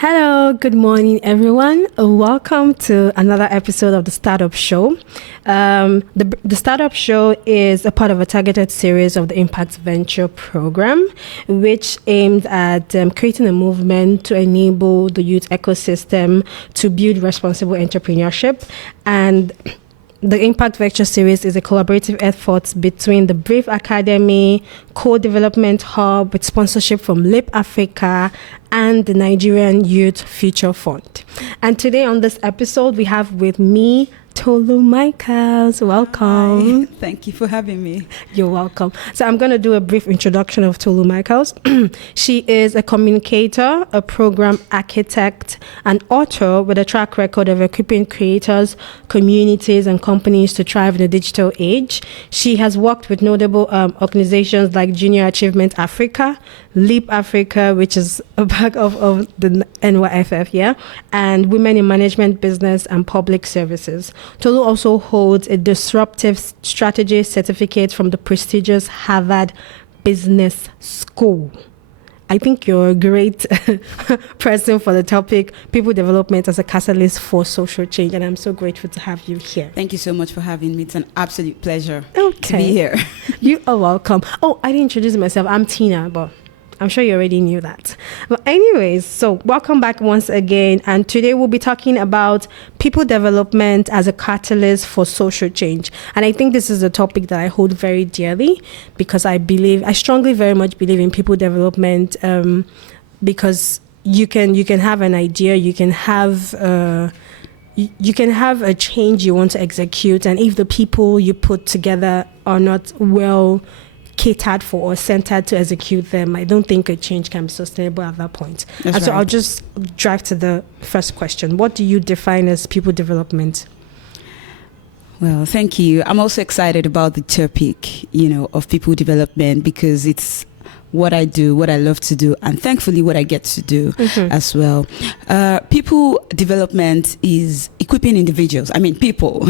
Hello, good morning, everyone. Welcome to another episode of the StartUP Show. The StartUP Show is a part of a targeted series of the Impact Venture program, which aims at creating a movement to enable the youth ecosystem to build responsible entrepreneurship. And the Impact Venture series is a collaborative effort between the Brief Academy, Co-Development Hub with sponsorship from Leap Africa and the Nigerian Youth Future Fund. And today on this episode, we have with me Tolu Michaels. Welcome. Hi. Thank you for having me. You're welcome. So I'm going to do a brief introduction of Tolu Michaels. She is a communicator, a program architect, an author with a track record of equipping creators, communities, and companies to thrive in the digital age. She has worked with notable organizations like Junior Achievement Africa, Leap Africa, which is a part of the NYFF, yeah, and Women in Management, Business, and Public Services. Tolu also holds a disruptive strategist certificate from the prestigious Harvard Business School. I think you're a great person for the topic, people development as a catalyst for social change, and I'm so grateful to have you here. Thank you so much for having me. It's an absolute pleasure to be here. You are welcome. Oh, I didn't introduce myself. I'm Tina, but I'm sure you already knew that. But anyways, so welcome back once again. And today we'll be talking about people development as a catalyst for social change. And I think this is a topic that I hold very dearly because I strongly very much believe in people development because you can have an idea, you can have a change you want to execute. And if the people you put together are not well catered for or centered to execute them, I don't think a change can be sustainable at that point. So I'll just drive to the first question. What do you define as people development? Well, thank you. I'm also excited about the topic, of people development because it's what I do, what I love to do, and thankfully what I get to do as well. People development is equipping individuals, people,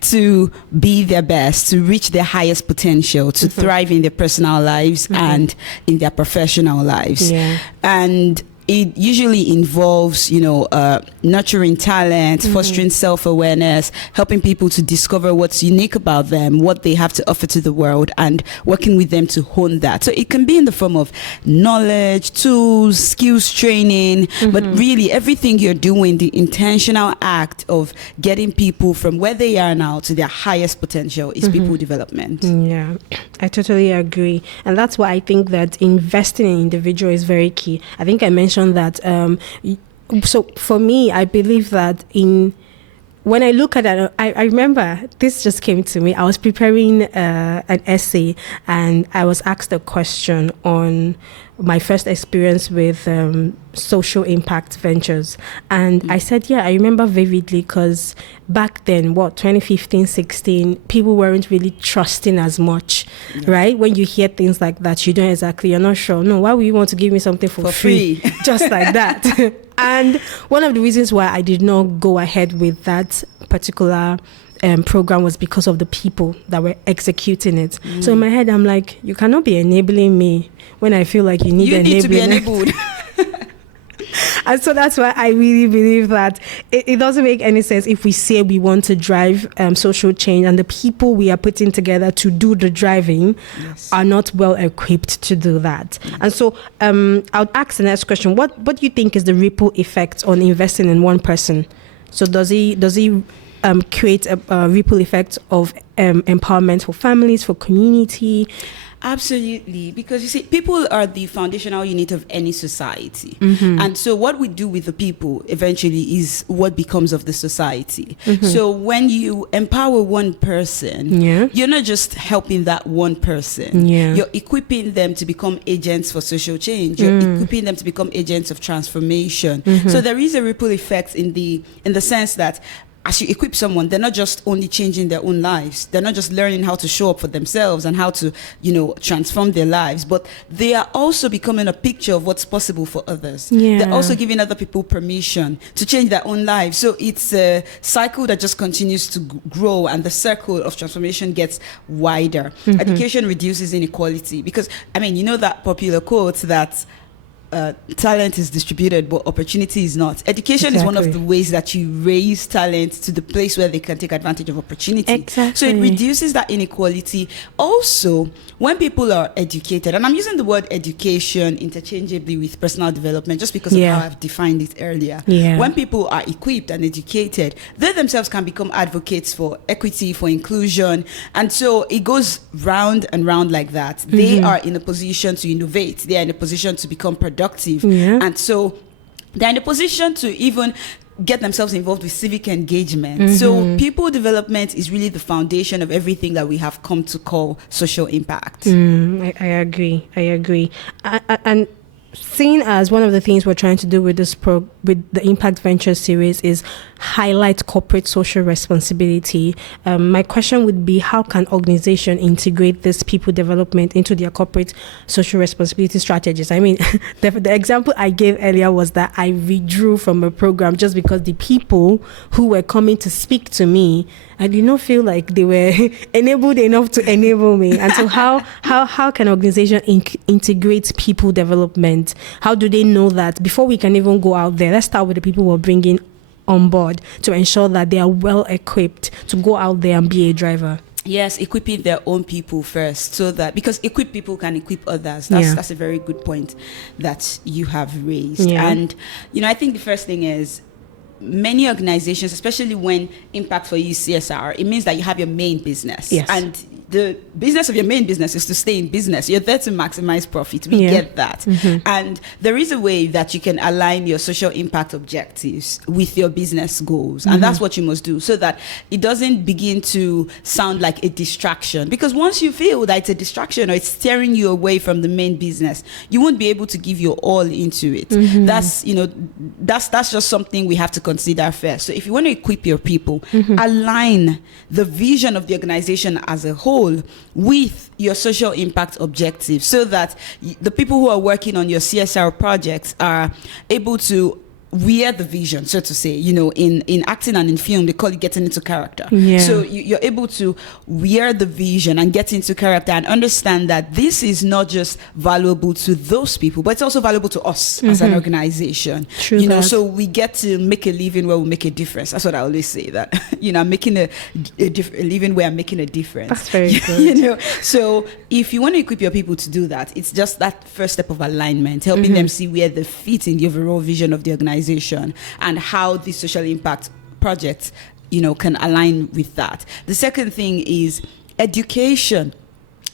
to be their best, to reach their highest potential, to thrive in their personal lives and in their professional lives. Yeah. And it usually involves, nurturing talent, fostering self-awareness, helping people to discover what's unique about them, what they have to offer to the world, and working with them to hone that. So it can be in the form of knowledge, tools, skills training, but really everything you're doing, the intentional act of getting people from where they are now to their highest potential is people development. Yeah, I totally agree. And that's why I think that investing in individual is very key. I think I mentioned that so for me, I believe that when I look at it, I remember this just came to me. I was preparing an essay and I was asked a question on my first experience with social impact ventures. And I said, I remember vividly because back then, 2015, 16, people weren't really trusting as much, right? When you hear things like that, you're not sure. No, why would you want to give me something for free? Just like that. And one of the reasons why I did not go ahead with that particular program was because of the people that were executing it. So in my head, I'm like, you cannot be enabling me when I feel like you need to be enabled. And so that's why I really believe that it doesn't make any sense if we say we want to drive social change and the people we are putting together to do the driving are not well equipped to do that. And so I'll ask the next question. What do you think is the ripple effect on investing in one person? So does he create a ripple effect of empowerment for families, for community? Absolutely, because you see, people are the foundational unit of any society. And so what we do with the people eventually is what becomes of the society. So when you empower one person, you're not just helping that one person. You're equipping them to become agents for social change. You're equipping them to become agents of transformation. So there is a ripple effect in the sense that as you equip someone, they're not just only changing their own lives. They're not just learning how to show up for themselves and how to, transform their lives, but they are also becoming a picture of what's possible for others. They're also giving other people permission to change their own lives. So it's a cycle that just continues to grow, and the circle of transformation gets wider. Education reduces inequality because, that popular quote that talent is distributed, but opportunity is not. Education is one of the ways that you raise talent to the place where they can take advantage of opportunity. Exactly. So it reduces that inequality. Also, when people are educated, and I'm using the word education interchangeably with personal development just because of how I've defined it earlier. When people are equipped and educated, they themselves can become advocates for equity, for inclusion. And so it goes round and round like that. They are in a position to innovate. They are in a position to become productive. And so they're in a position to even get themselves involved with civic engagement. So people development is really the foundation of everything that we have come to call social impact. I agree. And seen as one of the things we're trying to do with this with the Impact Venture series is highlight corporate social responsibility. My question would be, how can organization integrate this people development into their corporate social responsibility strategies? I mean, the example I gave earlier was that I withdrew from a program just because the people who were coming to speak to me, I did not feel like they were enabled enough to enable me. And so how can organization integrate people development? How do they know that before we can even go out there? Let's start with the people we're bringing on board to ensure that they are well equipped to go out there and be a driver. Yes, equipping their own people first, so that, because equipped people can equip others. That's a very good point that you have raised. And I think the first thing is, many organizations, especially when impact for you is CSR, it means that you have your main business. And the business of your main business is to stay in business. You're there to maximize profit. We get that. And there is a way that you can align your social impact objectives with your business goals. And that's what you must do, so that it doesn't begin to sound like a distraction. Because once you feel that it's a distraction or it's steering you away from the main business, you won't be able to give your all into it. That's just something we have to consider first. So if you want to equip your people, align the vision of the organization as a whole with your social impact objectives, so that the people who are working on your CSR projects are able to wear the vision, so to say. In acting and in film, they call it getting into character. So you're able to wear the vision and get into character and understand that this is not just valuable to those people, but it's also valuable to us as an organization. So we get to make a living where we make a difference. That's what I always say, that I'm making a living where I'm making a difference. That's very good. So if you want to equip your people to do that, it's just that first step of alignment, helping them see where they fit in the overall vision of the organization, and how the social impact projects, can align with that. The second thing is education.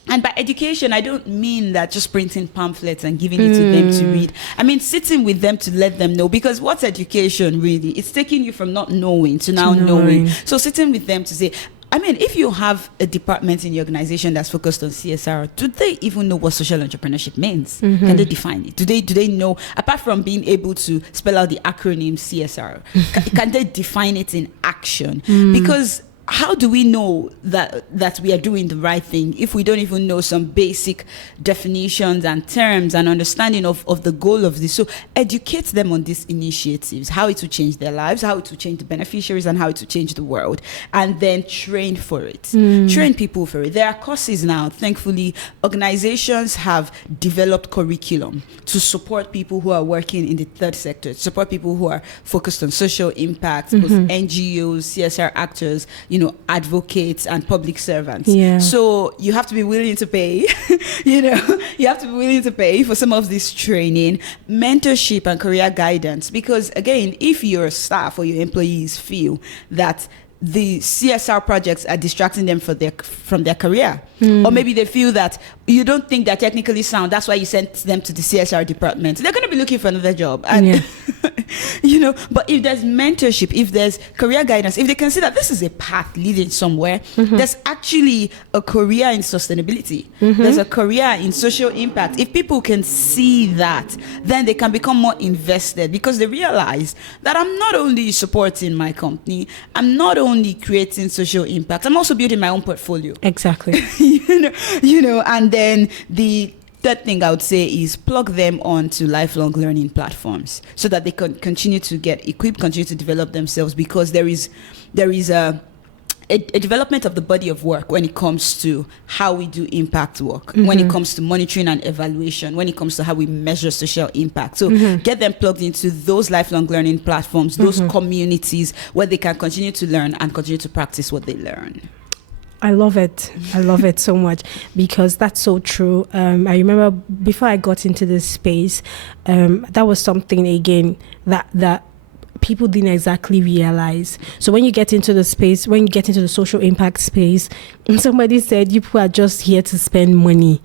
And by education, I don't mean that just printing pamphlets and giving it to them to read. I mean, sitting with them to let them know, because what's education really? It's taking you from not knowing to now knowing. So sitting with them to say, I mean, if you have a department in your organization that's focused on CSR, do they even know what social entrepreneurship means? Can they define it? Do they know, apart from being able to spell out the acronym CSR, can they define it in action? Because how do we know that we are doing the right thing if we don't even know some basic definitions and terms and understanding of the goal of this? So educate them on these initiatives, how it will change their lives, how it will change the beneficiaries, and how it will change the world, and then train for it. Train people for it. There are courses now. Thankfully, organizations have developed curriculum to support people who are working in the third sector, to support people who are focused on social impact, both NGOs, CSR actors, advocates and public servants. So you have to be willing to pay, you have to be willing to pay for some of this training, mentorship and career guidance. Because again, if your staff or your employees feel that the CSR projects are distracting them from their career, or maybe they feel that you don't think they're technically sound, that's why you sent them to the CSR department, they're going to be looking for another job. And but if there's mentorship, if there's career guidance, if they can see that this is a path leading somewhere, there's actually a career in sustainability, there's a career in social impact. If people can see that, then they can become more invested, because they realize that I'm not only supporting my company, I'm not only creating social impact, I'm also building my own portfolio. Exactly. And then the third thing I would say is plug them onto lifelong learning platforms, so that they can continue to get equipped, continue to develop themselves, because there is a a development of the body of work when it comes to how we do impact work, when it comes to monitoring and evaluation, when it comes to how we measure social impact. So get them plugged into those lifelong learning platforms, those communities where they can continue to learn and continue to practice what they learn. I love it. I love it so much because that's so true. I remember before I got into this space, that was something again that people didn't exactly realize. So when you get into the space, when you get into the social impact space, somebody said you people are just here to spend money.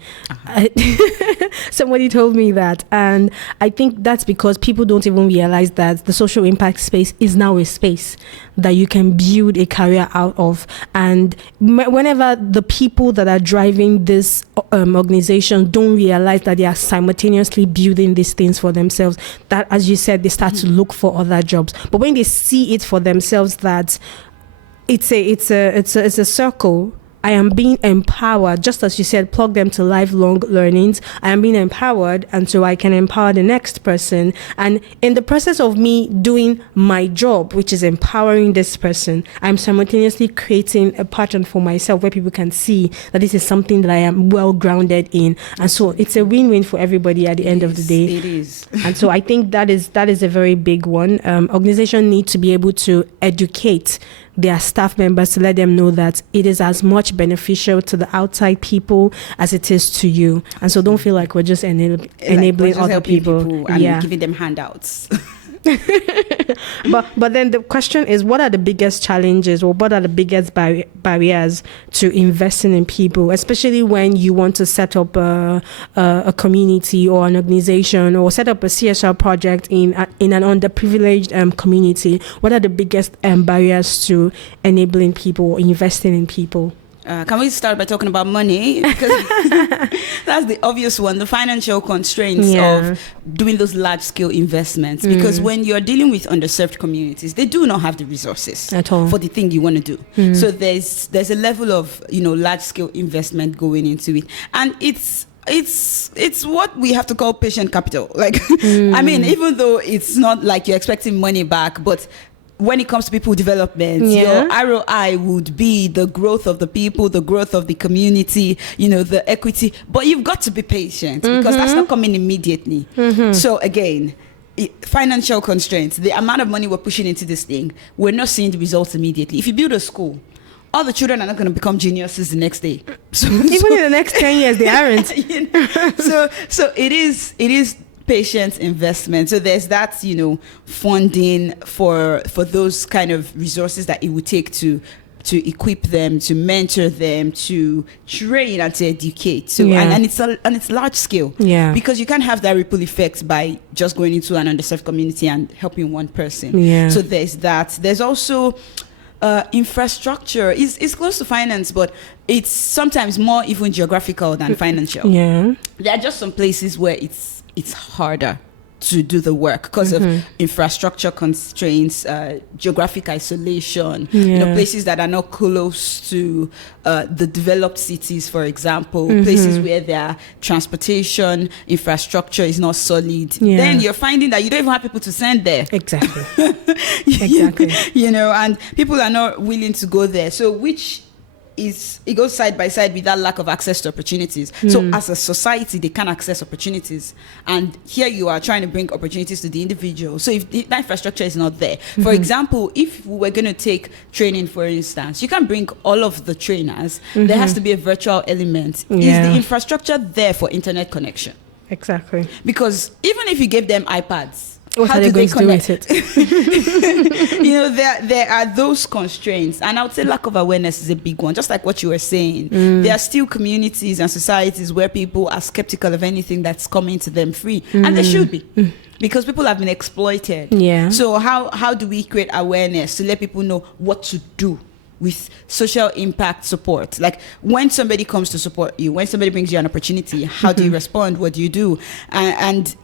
Somebody told me that, and I think that's because people don't even realize that the social impact space is now a space that you can build a career out of. And whenever the people that are driving this organization don't realize that they are simultaneously building these things for themselves, that, as you said, they start to look for other jobs. But when they see it for themselves, that it's a circle. I am being empowered, just as you said, plug them to lifelong learnings. I am being empowered, and so I can empower the next person. And in the process of me doing my job, which is empowering this person, I'm simultaneously creating a pattern for myself where people can see that this is something that I am well grounded in. And so it's a win-win for everybody at the end of the day. It is. And so I think that is a very big one. Organizations need to be able to educate their staff members to let them know that it is as much beneficial to the outside people as it is to you. And so don't feel like we're just enabling other people and giving them handouts. But then the question is, what are the biggest challenges or what are the biggest barriers to investing in people, especially when you want to set up a community or an organization or set up a CSR project in an underprivileged community? What are the biggest barriers to enabling people or investing in people? Can we start by talking about money? Because that's the obvious one, the financial constraints of doing those large-scale investments. Because when you're dealing with underserved communities, they do not have the resources at all for the thing you want to do. So there's a level of large-scale investment going into it, and it's what we have to call patient capital. Like, I mean, even though it's not like you're expecting money back, but when it comes to people development, your ROI would be the growth of the people, the growth of the community, the equity. But you've got to be patient because that's not coming immediately. So again, financial constraints, the amount of money we're pushing into this thing, we're not seeing the results immediately. If you build a school, all the children are not going to become geniuses the next day. So, even in the next 10 years, they aren't. So it is patient investment. So there's that, funding for those kind of resources that it would take to equip them, to mentor them, to train and to educate. So and it's large scale. Yeah. Because you can't have that ripple effect by just going into an underserved community and helping one person. Yeah. So there's that. There's also infrastructure. It's close to finance, but it's sometimes more even geographical than financial. Yeah. There are just some places where it's harder to do the work because of infrastructure constraints, geographic isolation, places that are not close to the developed cities, for example, places where their transportation infrastructure is not solid. Then you're finding that you don't even have people to send there. Exactly. And people are not willing to go there. So it goes side by side with that lack of access to opportunities. So as a society, they can't access opportunities. And here you are trying to bring opportunities to the individual. So if that infrastructure is not there, for example, if we were going to take training, for instance, you can't bring all of the trainers. There has to be a virtual element. Is the infrastructure there for internet connection? Exactly. Because even if you gave them iPads, how do they connect it? There are those constraints, and I would say lack of awareness is a big one. Just like what you were saying, there are still communities and societies where people are skeptical of anything that's coming to them free, and they should be, because people have been exploited. Yeah. So how do we create awareness to let people know what to do with social impact support? Like when somebody comes to support you, when somebody brings you an opportunity, how do you respond? What do you do? And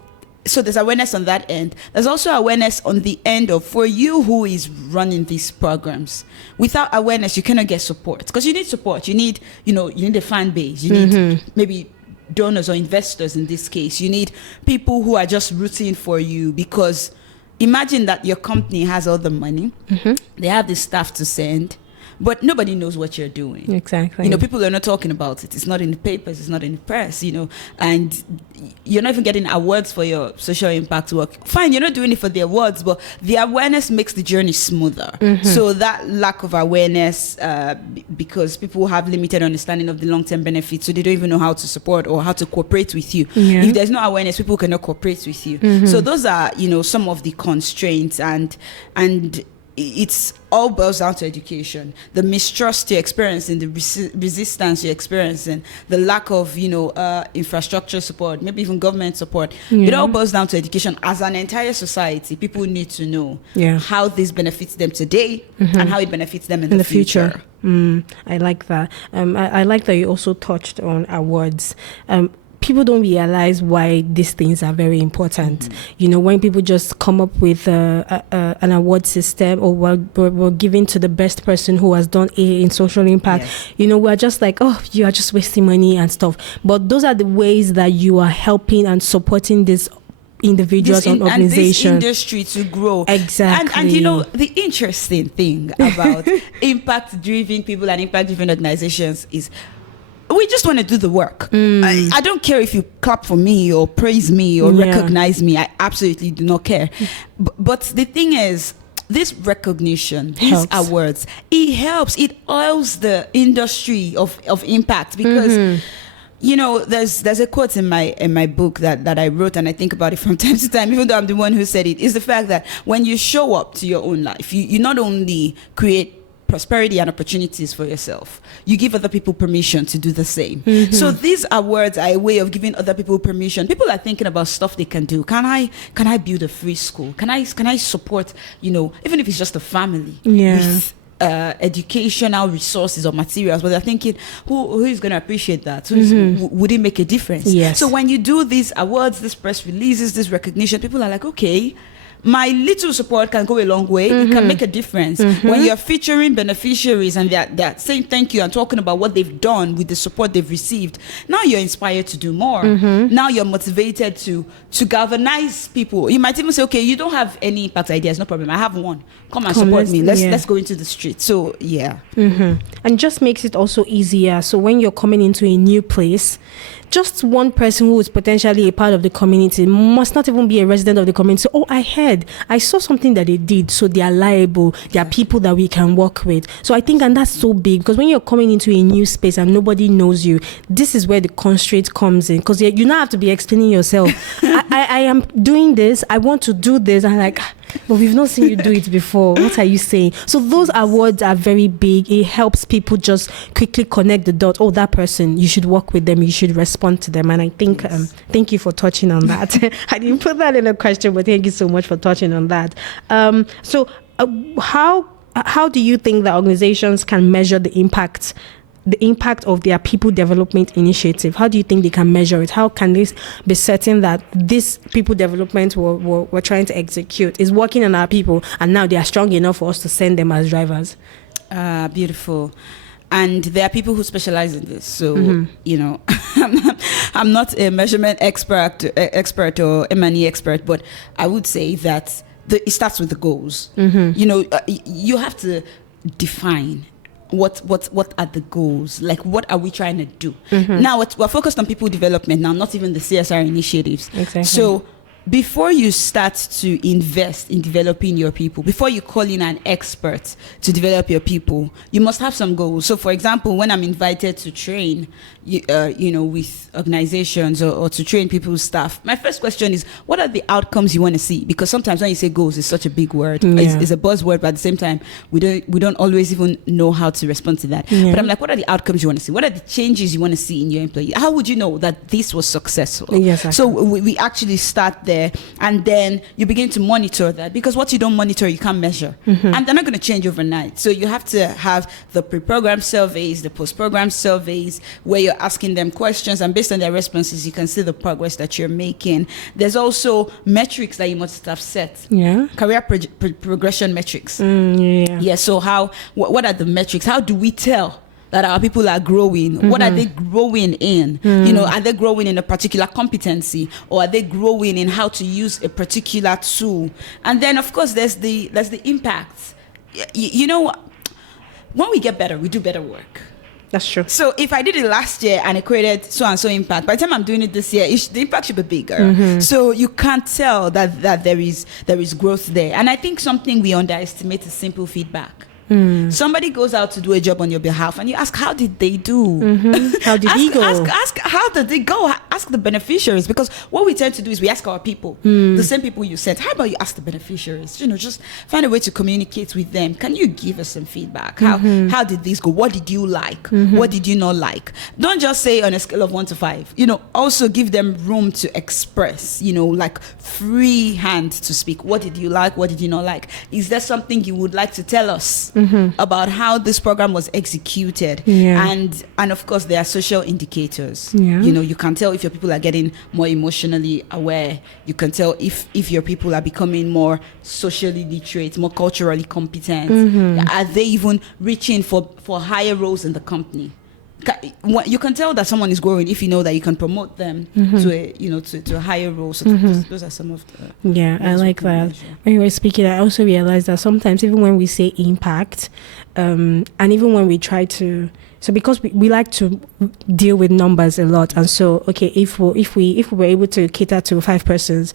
so there's awareness on that end. There's also awareness on the end of, for you who is running these programs. Without awareness, you cannot get support, because you need support. You need, you need a fan base. You need maybe donors or investors in this case. You need people who are just rooting for you, because imagine that your company has all the money. They have the staff to send, but nobody knows what you're doing. Exactly. People are not talking about it. It's not in the papers, it's not in the press, and you're not even getting awards for your social impact work. Fine, you're not doing it for the awards, but the awareness makes the journey smoother. So that lack of awareness, because people have limited understanding of the long-term benefits, so they don't even know how to support or how to cooperate with you. If there's no awareness, people cannot cooperate with you. So those are, some of the constraints, and it's all boils down to education. The mistrust you're experiencing, the resistance you're experiencing, the lack of infrastructure support, maybe even government support. It all boils down to education. As an entire society, people need to know how this benefits them today and how it benefits them in the future. I like that. I like that you also touched on awards. People don't realize why these things are very important. When people just come up with an award system, or we're giving to the best person who has done A in social impact, we're just like, oh, you are just wasting money and stuff. But those are the ways that you are helping and supporting this individuals and organizations, and this industry to grow. Exactly. And the interesting thing about impact-driven people and impact-driven organizations is we just want to do the work. I don't care if you clap for me or praise me or recognize me. I absolutely do not care. But the thing is, this recognition, these awards, it helps. It oils the industry of impact, because there's a quote in my book that I wrote, and I think about it from time to time, even though I'm the one who said it, is the fact that when you show up to your own life, you not only create prosperity and opportunities for yourself, you give other people permission to do the same. So these awards are a way of giving other people permission. People are thinking about stuff they can do. Can I build a free school? Can I support, even if it's just a family with educational resources or materials, but they're thinking, who is going to appreciate that? Would it make a difference? So when you do these awards, these press releases, this recognition, people are like, okay, my little support can go a long way. It can make a difference. When you're featuring beneficiaries and they're saying thank you and talking about what they've done with the support they've received, now you're inspired to do more. Now you're motivated to galvanize people. You might even say, okay, you don't have any impact ideas, no problem, I have one. Come and support me. Let's go into the street. So and just makes it also easier. So when you're coming into a new place, just one person who is potentially a part of the community must not even be a resident of the community. Oh, I saw something that they did, so they are liable. They are people that we can work with. So I think, and that's so big, because when you're coming into a new space and nobody knows you, this is where the constraint comes in, because you now have to be explaining yourself. I am doing this, I want to do this, and like, but we've not seen you do it before. What are you saying? So those awards are very big. It helps people just quickly connect the dots. Oh, that person, you should work with them, you should respond to them. And I think thank you for touching on that. I didn't put that in a question, but thank you so much for touching on that. So how do you think that organizations can measure the impact of their people development initiative? How do you think they can measure it? How can they be certain that this people development we're trying to execute is working on our people, and now they are strong enough for us to send them as drivers? Beautiful. And there are people who specialize in this. So, I'm not a measurement expert or M&E expert, but I would say that it starts with the goals. You have to define what are the goals, like what are we trying to do. Now we're focused on people development now, not even the CSR initiatives. Exactly. So before you start to invest in developing your people, before you call in an expert to develop your people, you must have some goals. So for example, when I'm invited to train with organizations or to train people's staff, my first question is, what are the outcomes you want to see? Because sometimes when you say goals, it's such a big word. It's a buzzword, but at the same time, we don't always even know how to respond to that. But I'm like, what are the outcomes you want to see? What are the changes you want to see in your employee? How would you know that this was successful? Yes, so we actually start there, and then you begin to monitor that, because what you don't monitor, you can't measure. And they're not going to change overnight. So you have to have the pre-program surveys, the post-program surveys, where you're asking them questions, and based on their responses, you can see the progress that you're making. There's also metrics that you must have set. Career progression metrics. So what are the metrics? How do we tell that our people are growing? What are they growing in? Are they growing in a particular competency, or are they growing in how to use a particular tool? And then of course there's the impact. when we get better, we do better work. That's true. So if I did it last year and it created so and so impact, by the time I'm doing it this year, the impact should be bigger. So you can't tell that there is growth there. And I think something we underestimate is simple feedback. Somebody goes out to do a job on your behalf and you ask, how did they do? How did he go? Ask how did they go? Ask the beneficiaries, because what we tend to do is we ask our people, the same people you sent. How about you ask the beneficiaries? Just find a way to communicate with them. Can you give us some feedback? How did this go? What did you like? What did you not like? Don't just say on a scale of 1 to 5. Also give them room to express, like free hand to speak. What did you like? What did you not like? Is there something you would like to tell us about how this program was executed? And of course there are social indicators. You can tell if your people are getting more emotionally aware. You can tell if your people are becoming more socially literate, more culturally competent. Are they even reaching for higher roles in the company? You can tell that someone is growing if you know that you can promote them to a higher role. So those are some of the I like that. Measure. When you were speaking, I also realized that sometimes even when we say impact, and even when we try to, so because we like to deal with numbers a lot, and so if we were able to cater to 5 persons,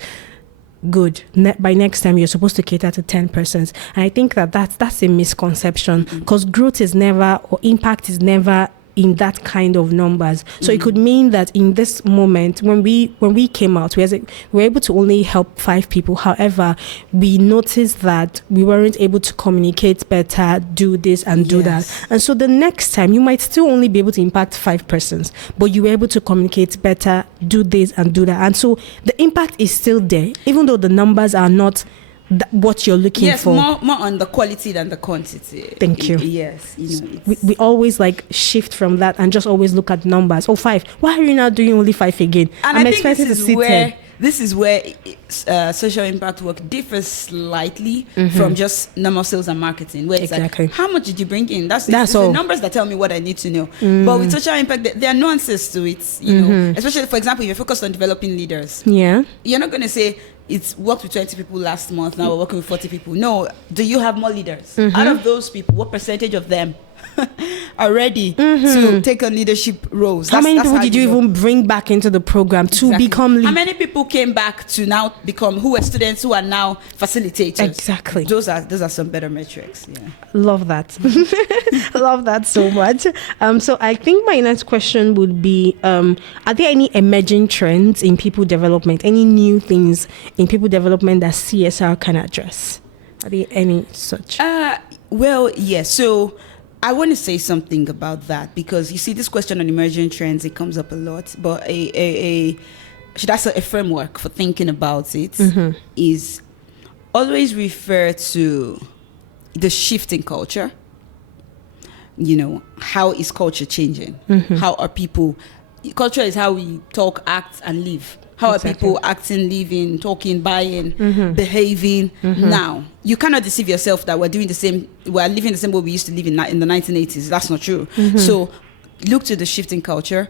good. By next time you're supposed to cater to 10 persons. And I think that's a misconception, because growth is never, or impact is never in that kind of numbers. So it could mean that in this moment, when we came out, we were able to only help 5 people. However, we noticed that we weren't able to communicate better, do this and do that. And so the next time you might still only be able to impact 5 persons, but you were able to communicate better, do this and do that. And so the impact is still there, even though the numbers are not what you're looking for. Yes, more on the quality than the quantity. Thank you. Yes, we always shift from that and just always look at numbers. 5. Why are you now doing only 5 again? And I'm expecting to see 10. This is where social impact work differs slightly from just normal sales and marketing, where it's like, how much did you bring in? That's all. The numbers that tell me what I need to know. But with social impact, there are nuances to it. Especially, for example, if you're focused on developing leaders. You're not going to say, it's worked with 20 people last month, now we're working with 40 people. No, do you have more leaders? Out of those people, what percentage of them are ready to take on leadership roles? How many people did you even bring back into the program to become leaders? How many people came back to now become, who were students, who are now facilitators? Exactly. Those are some better metrics. Love that. Love that so much. So I think my next question would be, are there any emerging trends in people development, any new things in people development that CSR can address? Are there any such? Well, yes. So I want to say something about that, because you see this question on emerging trends, it comes up a lot, but that's a framework for thinking about it is always refer to the shift in culture. How is culture changing? How are people, culture is how we talk, act and live. How are people acting, living, talking, buying, behaving now? You cannot deceive yourself that we're living the same way we used to live in the 1980s. That's not true. So look to the shift in culture.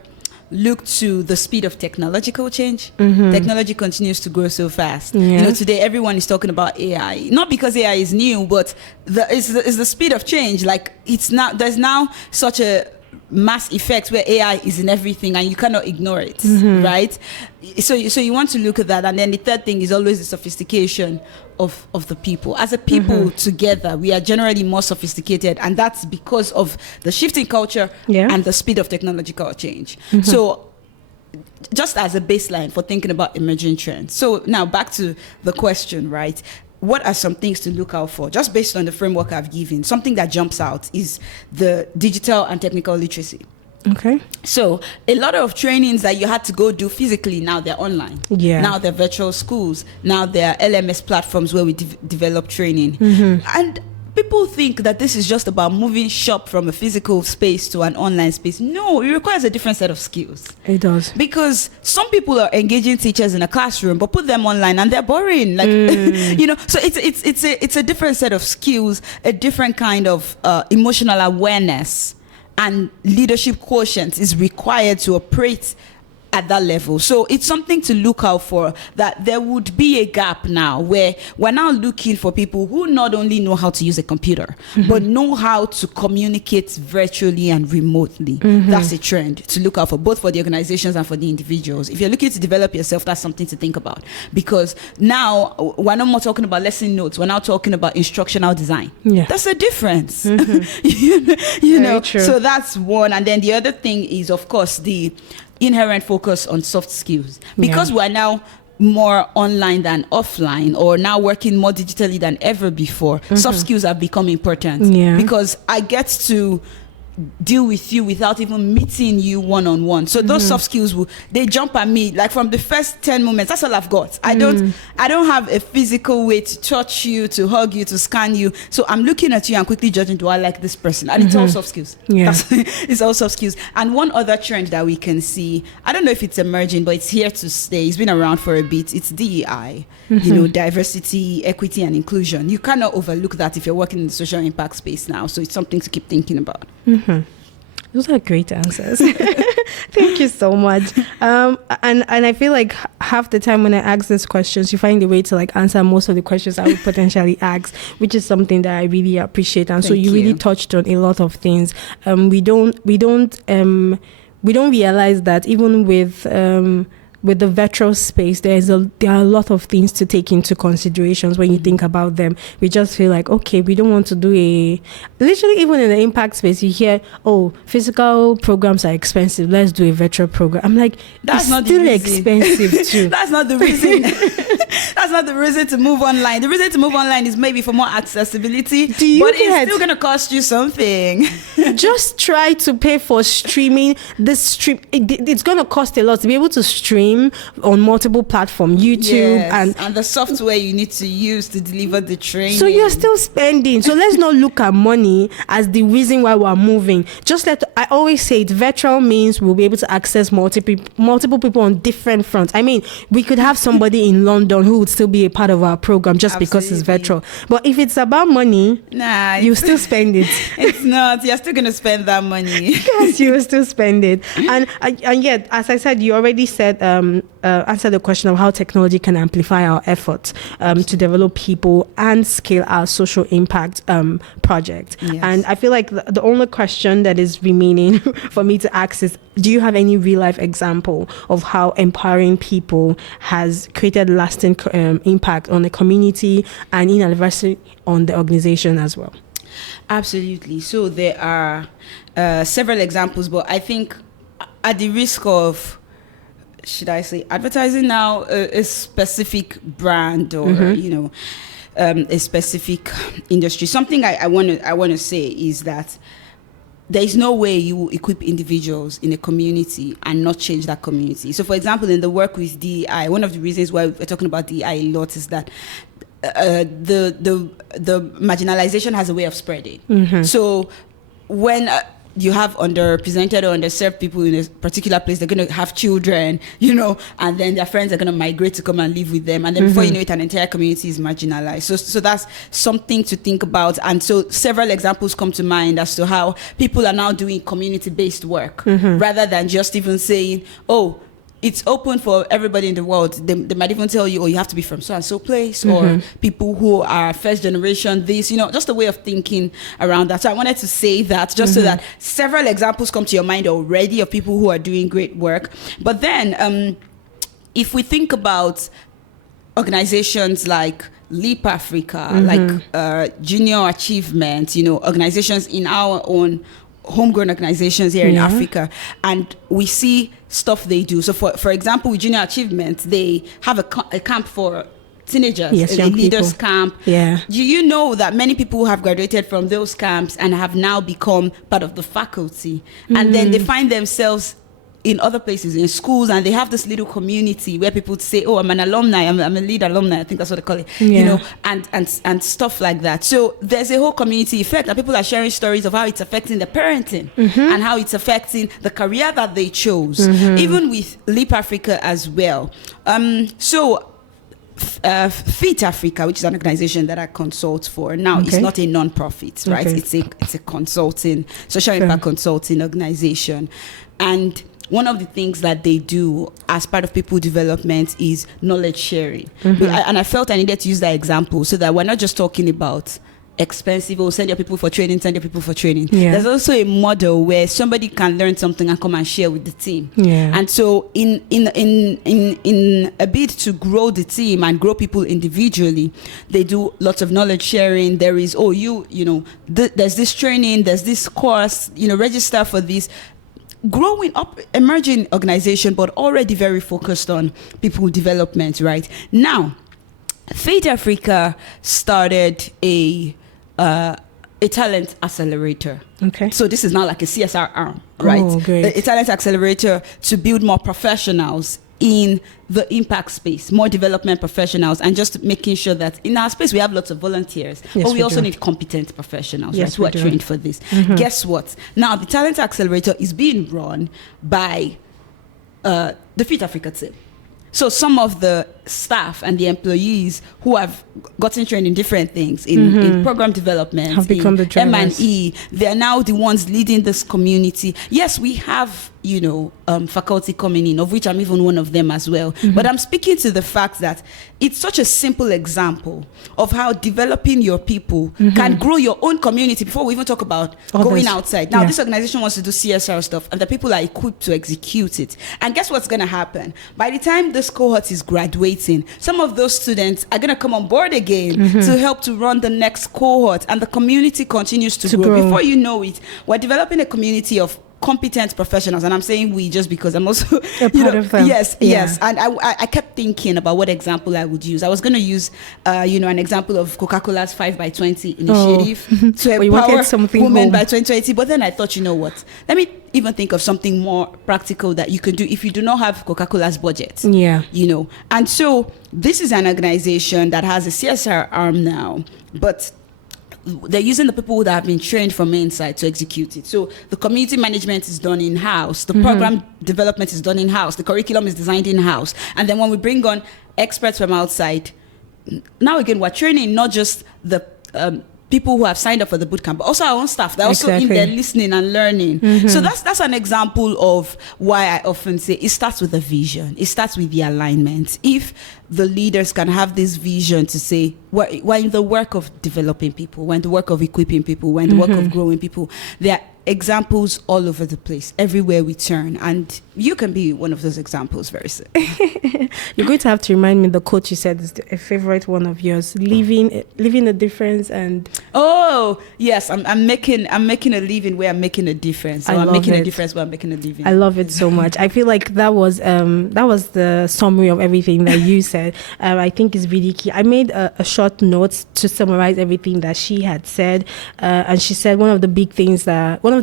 Look to the speed of technological change. Technology continues to grow so fast. Today everyone is talking about AI. Not because AI is new, but it's the speed of change. There's now such a mass effect where AI is in everything and you cannot ignore it, right? So you want to look at that. And then the third thing is always the sophistication of the people. As a people together, we are generally more sophisticated, and that's because of the shifting culture and the speed of technological change. So just as a baseline for thinking about emerging trends. So now back to the question, right? What are some things to look out for? Just based on the framework I've given, something that jumps out is the digital and technical literacy. Okay. So a lot of trainings that you had to go do physically, now they're online. Now they're virtual schools. Now there are LMS platforms where we develop training. And people think that this is just about moving shop from a physical space to an online space. No, it requires a different set of skills. It does. Because some people are engaging teachers in a classroom, but put them online and they're boring. So it's a different set of skills, a different kind of emotional awareness and leadership quotient is required to operate at that level. So it's something to look out for, that there would be a gap now where we're now looking for people who not only know how to use a computer, but know how to communicate virtually and remotely. That's a trend to look out for, both for the organizations and for the individuals. If you're looking to develop yourself, that's something to think about, because now we're no more talking about lesson notes. We're now talking about instructional design. Yeah. That's a difference. you know, true. So that's one. And then the other thing is, of course, the inherent focus on soft skills, because we're now more online than offline, or now working more digitally than ever before. Soft skills have become important, because I get to deal with you without even meeting you one-on-one. So those soft skills, they jump at me like from the first 10 moments. That's all I've got. I don't have a physical way to touch you, to hug you, to scan you. So I'm looking at you and quickly judging, do I like this person? And it's all soft skills. It's all soft skills. And one other trend that we can see, I don't know if it's emerging, but it's here to stay. It's been around for a bit. It's DEI, you know, diversity, equity, and inclusion. You cannot overlook that if you're working in the social impact space now. So it's something to keep thinking about. Those are great answers. Thank you so much. And I feel like half the time when I ask these questions, you find a way to like answer most of the questions I would potentially ask, which is something that I really appreciate. And so you really touched on a lot of things. We don't realize that even with the virtual space, there are a lot of things to take into considerations when you think about them. We just feel like, okay, we don't want to do literally even in the impact space, you hear, oh, physical programs are expensive, let's do a virtual program. I'm like, that's not still expensive too. That's not the reason. That's not the reason to move online. The reason to move online is maybe for more accessibility, but it's still going to cost you something. Just try to pay for streaming. It's going to cost a lot to be able to stream on multiple platforms, YouTube, and the software you need to use to deliver the training. So you're still spending. So let's not look at money as the reason why we're moving. I always say it, virtual means we'll be able to access multiple people on different fronts. I mean, we could have somebody in London who would still be a part of our program just because it's virtual. But if it's about money, you still spend it. It's not. You're still going to spend that money. Yes, you will still spend it. And yet, as I said, you already said, answer the question of how technology can amplify our efforts to develop people and scale our social impact project. Yes. And I feel like the only question that is remaining for me to ask is, do you have any real life example of how empowering people has created lasting impact on the community and in adversity on the organization as well? Absolutely. So there are several examples, but I think at the risk of, should I say, advertising now a specific brand or a specific industry, something I want to say is that there is no way you equip individuals in a community and not change that community. So, for example, in the work with DEI, one of the reasons why we're talking about DEI a lot is that the marginalization has a way of spreading. So when you have underrepresented or underserved people in a particular place, they're going to have children, and then their friends are going to migrate to come and live with them. And then before you know it, an entire community is marginalized. So that's something to think about. And so several examples come to mind as to how people are now doing community-based work rather than just even saying, oh, it's open for everybody in the world. They might even tell you, oh, you have to be from so-and-so place, or people who are first generation, this, just a way of thinking around that. So I wanted to say that just so that several examples come to your mind already of people who are doing great work. But then if we think about organizations like Leap Africa, like Junior Achievement, organizations in our own homegrown organizations here in Africa, and we see stuff they do. So for example, with Junior Achievement, they have a camp for teenagers, a leaders camp. Do you know that many people have graduated from those camps and have now become part of the faculty, and then they find themselves in other places, in schools, and they have this little community where people say, oh, I'm an alumni, I'm a lead alumni, I think that's what they call it, and stuff like that. So there's a whole community effect, and people are sharing stories of how it's affecting their parenting and how it's affecting the career that they chose, even with Leap Africa as well. Fit Africa, which is an organization that I consult for now, it's not a non-profit, right? It's a consulting, social impact consulting organization. And one of the things that they do as part of people development is knowledge sharing. And I felt I needed to use that example so that we're not just talking about expensive or send your people for training. Yeah. There's also a model where somebody can learn something and come and share with the team. Yeah. And so in a bid to grow the team and grow people individually, they do lots of knowledge sharing. There is there's this training, there's this course, register for this. Growing up, emerging organization, but already very focused on people development. Right now, Fate Africa started a talent accelerator. Okay. So this is now like a CSR arm, right? Oh, great. A talent accelerator to build more professionals in the impact space, more development professionals, and just making sure that in our space we have lots of volunteers, but we also need competent professionals, right, who are trained for this. Guess what? Now the talent accelerator is being run by the Fit Africa team. So some of the staff and the employees who have gotten trained in different things, in program development, have become the drivers. M&E, they're now the ones leading this community. Yes, we have, faculty coming in, of which I'm even one of them as well. But I'm speaking to the fact that it's such a simple example of how developing your people can grow your own community before we even talk about going outside. Now, this organization wants to do CSR stuff, and the people are equipped to execute it. And guess what's going to happen? By the time this cohort is graduating, some of those students are going to come on board again to help to run the next cohort, and the community continues to grow. Before you know it, we're developing a community of competent professionals, and I'm saying we just because I'm also a part of them. Yes. And I kept thinking about what example I would use. I was going to use an example of Coca-Cola's 5x20 initiative to empower women by 2020, but then I thought, you know what, let me even think of something more practical that you can do if you do not have Coca-Cola's budget. And so this is an organization that has a CSR arm now, but they're using the people that have been trained from inside to execute it. So the community management is done in-house. The program development is done in-house. The curriculum is designed in-house. And then when we bring on experts from outside, now again, we're training not just the people who have signed up for the bootcamp, but also our own staff. They're also in there listening and learning. So that's an example of why I often say it starts with the vision. It starts with the alignment. If the leaders can have this vision to say, we're in the work of developing people, we're in the work of equipping people, we're in the work of growing people, there are examples all over the place, everywhere we turn. And you can be one of those examples very soon. You're going to have to remind me the quote you said is a favorite one of yours, leaving a difference. And oh yes, I'm making a living where I'm making a difference. So I'm making a difference where I'm making a living. I love it so much. I feel like that was the summary of everything that you said. I think is really key. I made a short note to summarize everything that she had said, and she said one of the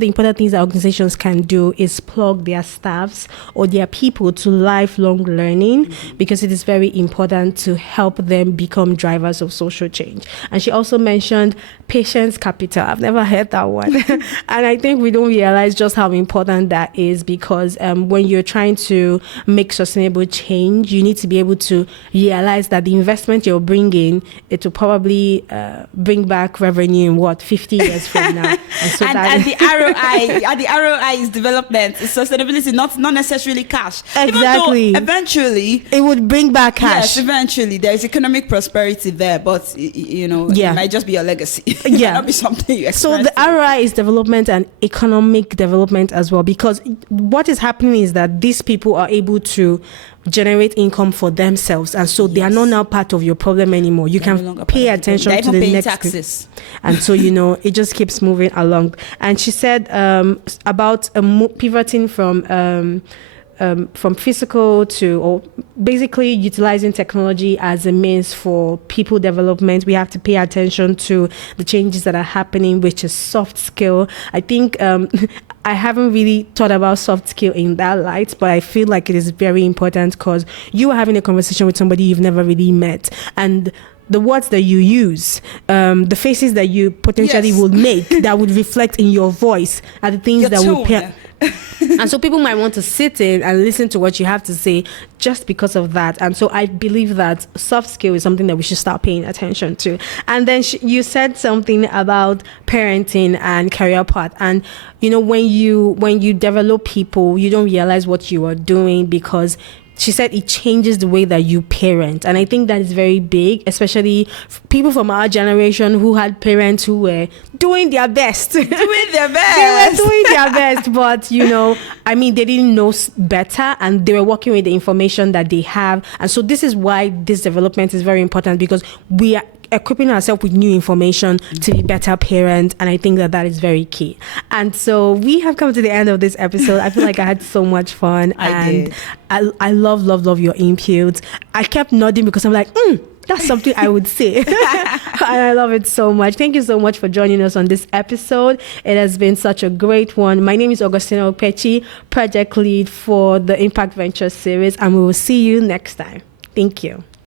important things that organizations can do is plug their staffs or their people to lifelong learning, because it is very important to help them become drivers of social change. And she also mentioned patience capital. I've never heard that one. And I think we don't realize just how important that is, because when you're trying to make sustainable change, you need to be able to realize that the investment you're bringing, it will probably bring back revenue in 50 years from now. And the ROI is development, it's sustainability, not necessarily cash. Exactly. Even though eventually it would bring back cash. Yes, eventually there is economic prosperity there, but it might just be a legacy. It might not be something you experience. So the ROI is development and economic development as well, because what is happening is that these people are able to generate income for themselves, and so they are not now part of your problem anymore. You can pay attention to the next taxes. And so it just keeps moving along. And she said about pivoting from physical to, or basically utilizing technology as a means for people development. We have to pay attention to the changes that are happening, which is soft skill. I think I haven't really thought about soft skill in that light, but I feel like it is very important, because you are having a conversation with somebody you've never really met, and the words that you use, the faces that you potentially will make that would reflect in your voice are the things that will And so people might want to sit in and listen to what you have to say just because of that. And so I believe that soft skill is something that we should start paying attention to. And then you said something about parenting and career path. And, you know, when you develop people, you don't realize what you are doing, because she said it changes the way that you parent. And I think that is very big, especially people from our generation who had parents who were doing their best. Doing their best. They were doing their best. But, you know, I mean, they didn't know better, and they were working with the information that they have. And so this is why this development is very important, because we are equipping ourselves with new information to be better parents, and I think that is very key. And so we have come to the end of this episode. I feel like I had so much fun. I love your input. I kept nodding because I'm like, that's something I would say. And I love it so much. Thank you so much for joining us on this episode. It has been such a great one. My name is Augustina Okpechi, project lead for the Impact Ventures series, and we will see you next time. Thank you.